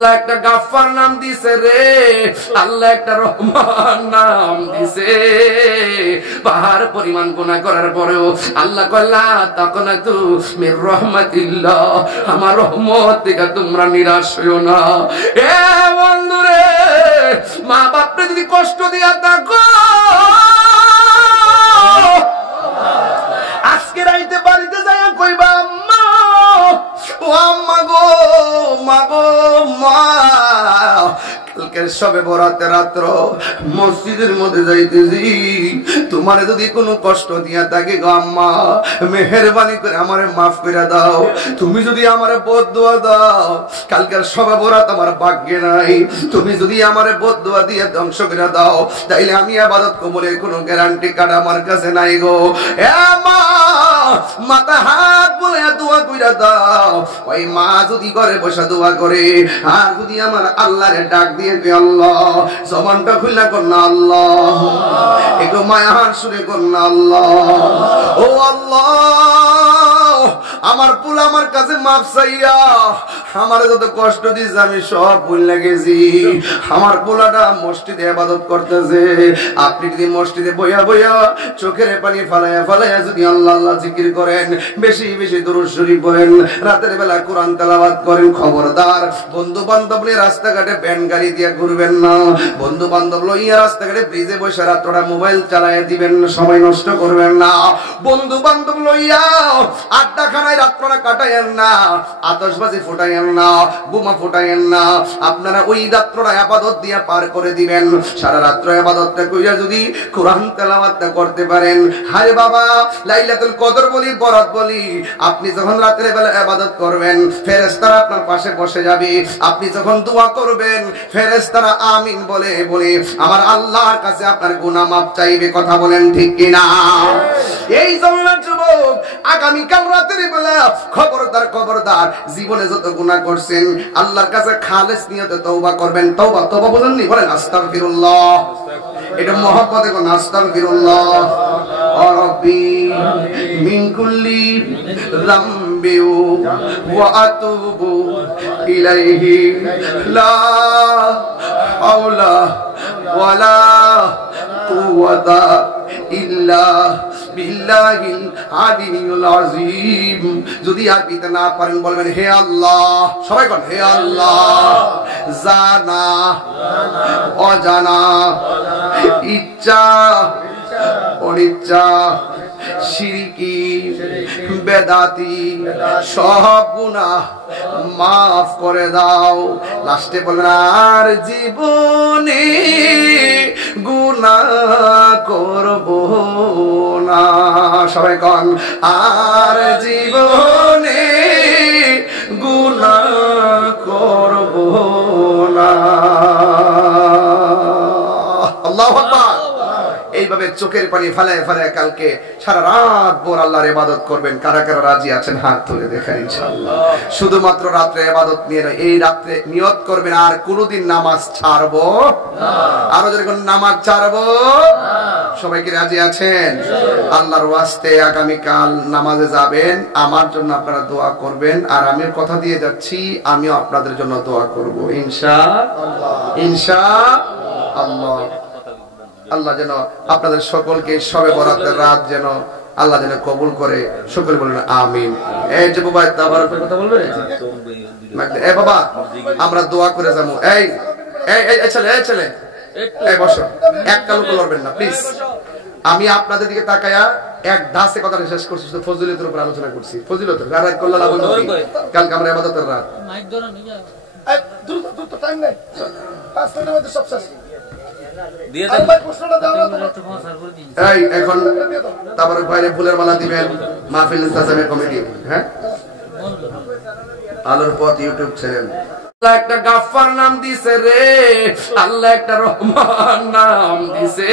একটা গাফফার নাম দিছে রে, আল্লাহ একটা রহমান নাম দিছে। পাহাড় পরিমাণ গুনাহ করার পরেও আল্লাহ কল্লা তাকনাতু মির রহমাতিল্লাহ, আমার রহমত থেকে তোমরা নিরাশ হইও না। এ বন্ধুরে, মা বাপরে যদি কষ্ট দিয়া থাকো, আজকে রাইতে বাড়িতে যাইয়া কইবা আম্মা, ও আম্মা গো, মা গো, মা, কালকের সবে বরাতের রাত্র মসজিদের মধ্যে যাইতেছি, তোমারে যদি কোনো কষ্ট দিয়া থাকে গো আম্মা, মেহেরবানি করে আমারে মাফ করে দাও। তুমি যদি আমারে বদদুয়া দাও, কালকের সবে বরাত আমার ভাগ্যে নাই, তুমি যদি আমারে বদদুয়া দিয়ে ধ্বংস করে দাও, তাইলে আমি ইবাদত কবুলের কোনো গ্যারান্টি কার্ড আমার কাছে নাই গো। এ মা, মাথা হাত বলে দোয়া কইরা দাও। ওই মা যদি ঘরে বসে দোয়া করে, আর যদি আমার আল্লাহরে ডাক দিয়ে আল্লাহ, জবানটা খুলে কর না আল্লাহ, একটু মায়ার সুরে কর না আল্লাহ, ও আল্লাহ, আমার পুলা আমার কাছে মাফ চাইয়া, আমার যত কষ্ট দিয়েছে আমি সব ভুলে গেছি। আমার পোলাটা মসজিদে ইবাদত করতেছে, আপনি যদি মসজিদে বইয়া বইয়া চোখের পানি ফালাইয়া ফালাইয়া যদি আল্লাহ আল্লাহ জিকির করেন, বেশি বেশি দুরূদ শরীফ পড়েন, রাতের বেলা কোরআন তেলাওয়াত করেন, খবরদার বন্ধু বান্ধব নিয়ে রাস্তাঘাটে ব্যান গাড়ি দিয়ে ঘুরবেন না। বন্ধু বান্ধব লইয়া রাস্তাঘাটে ব্রিজে বসে রাত্রটা মোবাইল চালাইয়া দিবেন, সময় নষ্ট করবেন না। বন্ধু বান্ধব লইয়া আড্ডাখানায় রাত্রটা কাটাইয়েন না, আতশবাজি ফুটাইয়েন না, বোমা ফুটাইয়েন না। আপনারা ওই রাত্রটা ইবাদত দিয়ে পার করে দিবেন। সারা রাত্র ইবাদতটা কইরা যদি কোরআন তেলাওয়াতটা করতে পারেন, হায় বাবা, লাইলাতুল কদর বলি, বরাত বলি, আপনি যখন রাতের বেলা ইবাদত করবেন, ফেরেশতারা আপনার পাশে বসে যাবে। আপনি যখন দোয়া করবেন, ফেরেশতারা আমিন বলে বলে আমার আল্লাহর কাছে আপনার গুনাহ মাফ চাইবে। কথা বলেন ঠিক কিনা? এই জন্য যুবক, আগামী কাল রাতের বেলা খবরদার খবরদার, জীবনে যত গুনাহ করছেন আল্লাহর কাছে খালেস নিয়তে তওবা করবেন। তওবা, তওবা বুঝেননি? বলেন আস্তাগফিরুল্লাহ। এটা মহব্বতে কোন আস্তাগফিরুল্লাহ ওয়া রাব্বি মিন কুল্লি যামবি ওয়া আতুবু ইলাইহি লা হাওলা ওয়ালা কুওয়াতা ইল্লা বিল্লাহিল আলিয়্যিল আযীম। যদি আরবিতে না পারেন বলবেন হে আল্লাহ, সবাই বলেন হে আল্লাহ, জানা অজানা, ইচ্ছা অনিচ্ছা, শিরকি বেদাতি সব গুনাহ মাফ করে দাও। লাস্টে বলবেন আর জীবনে গুনাহ করব না। সবাই কোন আর জীবনে গুনাহ করব না। আল্লাহু আকবার। এইভাবে চোখের পানি ফালায় ফালায় কালকে সারা রাত ভোর আল্লাহর ইবাদত করবেন। কারা কারা রাজি আছেন হাত তুলে দেখান ইনশাআল্লাহ। শুধুমাত্র রাতে ইবাদত নিয়ে নয়, এই রাতে নিয়ত করবেন আর কোনোদিন নামাজ ছাড়বো না। আরো যেরকম নামাজ ছাড়বো না। সবাই কি রাজি আছেন? আল্লাহর ওয়াস্তে আগামী কাল নামাজে যাবেন, আমার জন্য আপনারা দোয়া করবেন, আর আমিও কথা দিয়ে যাচ্ছি আমিও আপনাদের জন্য দোয়া করব ইনশাআল্লাহ। ইনশাআল্লাহ। আল্লাহ যেন আপনাদের সকলকে সবে বরাতের রাত যেন আল্লাহ যেন কবুল করে। সকলে বলেন আমিন। এই যে বাবা তাবারকের কথা বলবে, এই বাবা আমরা দোয়া করে যাবো। এই এই এই ছেলে, এই ছেলে, এই বসো, একটা লোক লড়বেন না প্লিজ। আমি আপনাদের দিকে তাকায়া এক ধাসে কথা শেষ করছি, শুধু ফজিলতের উপর আলোচনা করছি। ফজিলতের রাত করলে লাভ হবে। কালকে আমরা ইবাদতের রাত, মাইক ধরো না, এই দ্রুত টাইম নাই, 5 মিনিটের মধ্যে সব শেষ দিয়ে দেন। এই এখন তারপরে বাইরে ফুলের মালা দিবেন মাহফিল ইন্তেজামের কমিটি। হ্যাঁ, আলোর পথ ইউটিউব চ্যানেল। আল্লাহ একটা গাফফার নাম দিছে রে, আল্লাহ একটা রহমান নাম দিছে।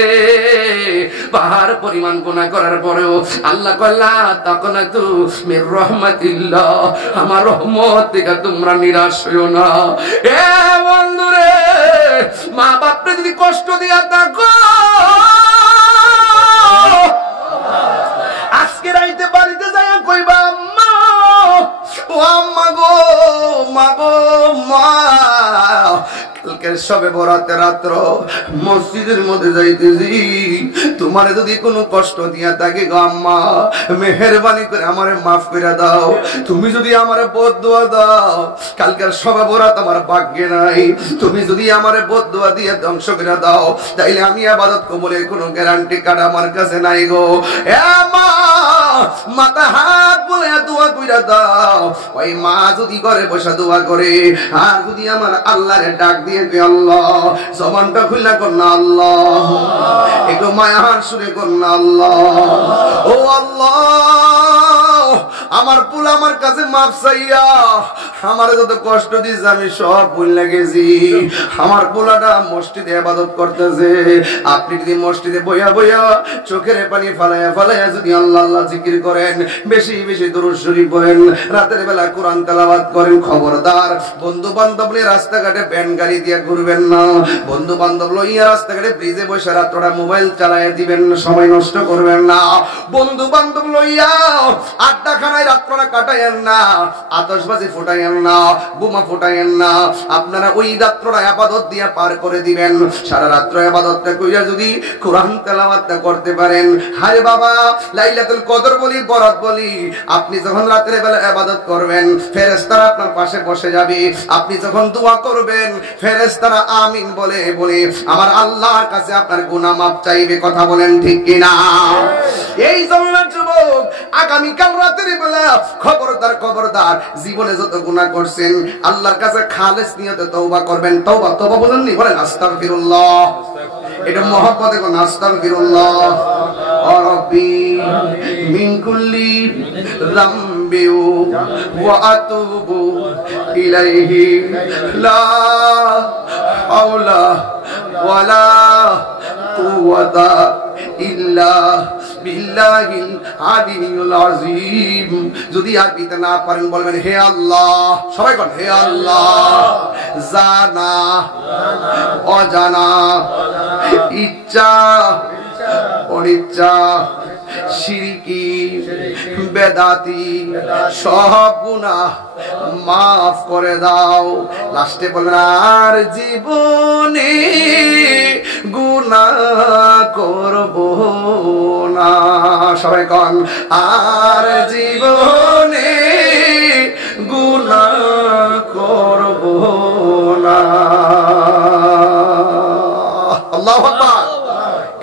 পাহাড় পরিমাণ গুনাহ করার পরেও আল্লাহ কল্লা তাকনাতু মির রহমাতিল্লাহ, আমার রহমত থেকে তোমরা নিরাশ হইও না। এ বন্ধুরে, মা বাপরে যদি কষ্ট দিয়া থাকো, আজকে রাইতে বাড়িতে যাইয়া কইবা আম্মা, ও আম্মা গো, মা গো, মা, কালকের সবে বরাতে রাত্র মসজিদের মধ্যে যাইতেছি, তোমার যদি কোনো কষ্ট দিয়া থাকে গো আম্মা, মেহেরবানি করে আমারে মাফ করে দাও। তুমি যদি আমারে বদদুয়া দাও, কালকের সবে বরাত আমার ভাগ্যে নাই, তুমি যদি আমারে বদদুয়া দিয়ে ধ্বংস করে দাও, তাইলে আমি ইবাদত কবুলের কোনো গ্যারান্টি কার্ড আমার কাছে নাই গো। এ মা, মাথা হাত বলে দোয়া কইরা দাও। ওই মা যদি ঘরে বসে দোয়া করে, আর যদি আমার আল্লাহরে ডাক দিয়ে আল্লাহ, জবানটা খুলনা কর না আল্লাহ, একটু মায়ার সুরে কর না আল্লাহ, ও আল্লাহ আমার পুল আমার কাছে মাফ চাইয়া, আমার যত কষ্ট দিয়েছে আমি সব ভুলে গেছি। আমার পোলাটা মসজিদে ইবাদত করতেছে, আপনি যদি মসজিদে বইয়া বইয়া চোখের পানি ফালাইয়া ফালাইয়া যদি আল্লাহ আল্লাহ জিকির করেন, বেশি বেশি দুরূদ শরীফ পড়েন, রাতের বেলা কোরআন তেলাওয়াত করেন, খবরদার বন্ধু বান্ধব নিয়ে রাস্তাঘাটে ভ্যান গাড়ি দিয়ে ঘুরবেন না। বন্ধু বান্ধব লইয়া রাস্তাঘাটে ব্রিজে বসে রাত্রটা মোবাইল চালাইয়া দিবেন, সময় নষ্ট করবেন না। বন্ধু বান্ধব লইয়া আড্ডাখানায় রাত্রটা কাটাইয়েন না, আতশবাজি ফুটাইয়েন না, বোমা ফুটাইয়েন না। আপনারা ওই রাত্রটা ইবাদত দিয়ে পার করে দিবেন। সারা রাত্র ইবাদতটা কইরা যদি কোরআন তেলাওয়াতটা করতে পারেন, হায় বাবা লাইলাতুল কদর বলি, বরাত বলি, আপনি যখন রাতের বেলা ইবাদত করবেন, ফেরেশতারা আপনার পাশে বসে যাবে। আপনি যখন দোয়া করবেন, ফেরেশতারা আমিন বলে বলে আমার আল্লাহর কাছে আপনার গুনাহ মাফ চাইবে। কথা বলেন ঠিক কিনা? এই জন্য যুবক, আগামী কাল রাতের বেলা খবরদার খবরদার, জীবনে যত গুনাহ করছেন আল্লাহর কাছে খালেস নিয়তে তওবা করবেন। তওবা তওবা বলেননি, বলেন আস্তাগফিরুল্লাহ। এটা মহব্বতে কোন আস্তাগফিরুল্লাহ ওয়া রাব্বি মিন কুল্লি যামবি ওয়া আতুবু ইলাইহি লা হাওলা ওয়ালা কুওয়াতা ইল্লা বিল্লাহিল আলিয়্যিল আযীম। যদি আরবিতে না পারেন বলবেন হে আল্লাহ, সবাই বলেন হে আল্লাহ, জানা অজানা, ইচ্ছা অনিচ্ছা, শিরকি বেদাতি সব গুনাহ মাফ করে দাও। লাস্টে বলেন আর জীবনে গুনাহ করব না। সবাই কোন আর জীবনে গুনাহ করব না। আল্লাহু আকবার।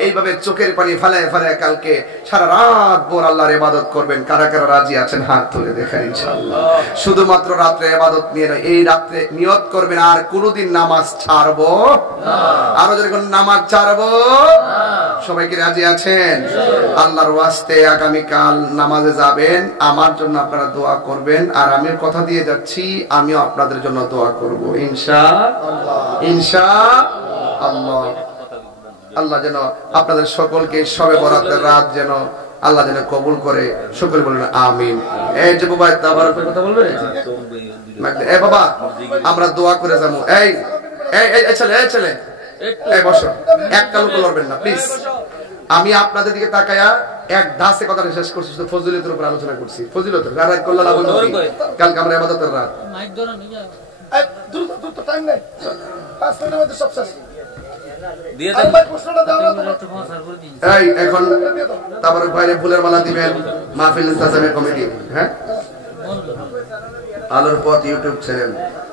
এইভাবে চোখের পানি ফালায় ফালায় কালকে সারা রাত ভোর আল্লাহর ইবাদত করবেন। কারা কারা রাজি আছেন হাত তুলে দেখেন ইনশাআল্লাহ। শুধুমাত্র রাতে ইবাদত নিয়ে নয়, এই রাতে নিয়ত করবেন আর কোনোদিন নামাজ ছাড়বো না। আরো যেরকম নামাজ ছাড়বো না। সবাই কি রাজি আছেন? আল্লাহর ওয়াস্তে আগামী কাল নামাজে যাবেন, আমার জন্য আপনারা দোয়া করবেন, আর আমি কথা দিয়ে যাচ্ছি আমিও আপনাদের জন্য দোয়া করব ইনশাআল্লাহ। ইনশাআল্লাহ আল্লাহ যেন আপনাদের সকলকে সবে বরাতের রাত যেন আল্লাহ যেন কবুল করে। সকলে বলেন আমিন। এই যে বাবা তাবারকের কথা বলবে, এ বাবা আমরা দোয়া করে যাবো। এই এই ছেলে, এই ছেলে, এই বসো, একটা লোক লড়বেন না প্লিজ। আমি আপনাদের দিকে তাকায়া এক ধাসে কথা শেষ করছি, শুধু ফজিলতের উপর আলোচনা করছি। ফজিলতের রাত করলে লাভ হবে। কালকে আমরা ইবাদতের রাত, মাইক ধরো না, এই দ্রুত টাইম নাই, 5 মিনিটের মধ্যে সব শেষ দিয়ে দেন। এই এখন তারপরে বাইরে ফুলের মালা দিবেন মাহফিল ইন্তেজামের কমিটি। হ্যাঁ, আলোর পথ ইউটিউব চ্যানেল।